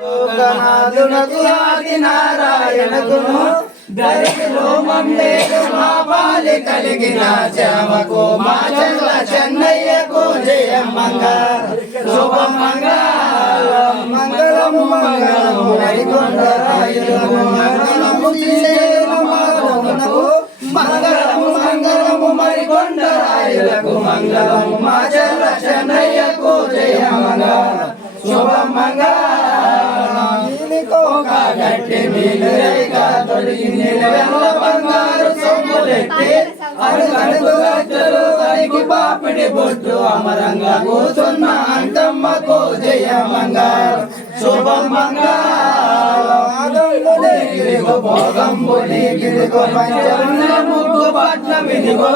లోకనాథునకు ఆది నారాయణకును దరిలో మమ్మేలు మా పాలి కలిగిన శ్యామకు మా చల్ల చెన్నయ్యకు జయమంగళ శుభమంగళం మంగళము మంగళము హరికొండరాయులకు మంగళము శ్రీశైలమాధవునకు మంగళము మంగళము మరికొండరాయులకు మంగళము మా చల్ల చెన్నయ్యకు జయమంగళ శుభమంగళం గట్టి నీలుగా తొడిగి నీళ్ళ బంగారు సొమ్ములెట్టి అడుగడుగు గట్టలు కడిగి పాపిడి బొట్టు అమరంగా కూర్చున్న అంతమ్మకు జయమంగళం శుభమంగళం గిరిగో భోగంబుని గిరిగో పంచన్న ముగ్గు పట్నం ఇదిగో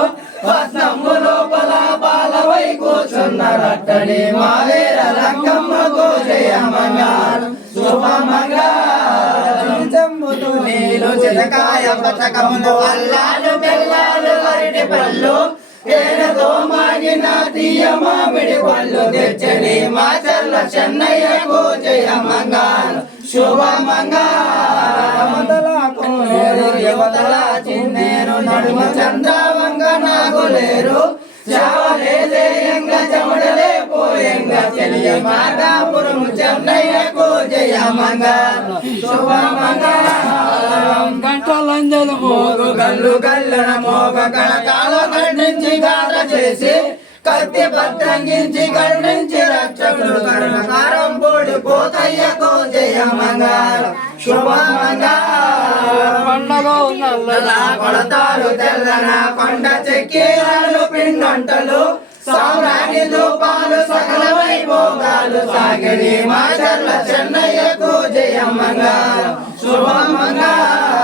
పట్నము లోపల బాలవై కూర్చున్న రట్టడి మావేర రంగమ్మకు జయమంగళం శుభమంగళం జమ్ములు నీలు చిలకాయ పతకములు అల్లాలు బెల్లాలు అరటి పళ్ళు తేనెతో మాగిన తీయ మామిడి పళ్ళు తెచ్చని మా చల్ల చెన్నయ్యకు జయమంగళం శుభమంగళం యువతల చిన్నేరు నడుమ చంద్రవంగ నాగులేరు చావలేంగ చెమడలే పోయంగ చెలియ మార్గాపురం చెన్నయ్యకు జయమంగళం శుభమంగళం గంటలంజలు మోగు గల్లు గల్లున మోగ కళకాల ఖండించి గాథ చేసి కత్తి పట్టంగించి కరుణించి రక్షకుడు కరుణకారం పోడి పోతయ్యకు జయమంగళం శుభమంగళం పండగో నల్లన కొడతారు తెల్లన కొండ చెక్కీరాలు పిండంటలు సామ్రాణి ధూపాలు సకల వైభోగాలు సాగిరి మా చల్ల చెన్నయ్యకు జయమంగళం శుభమంగళం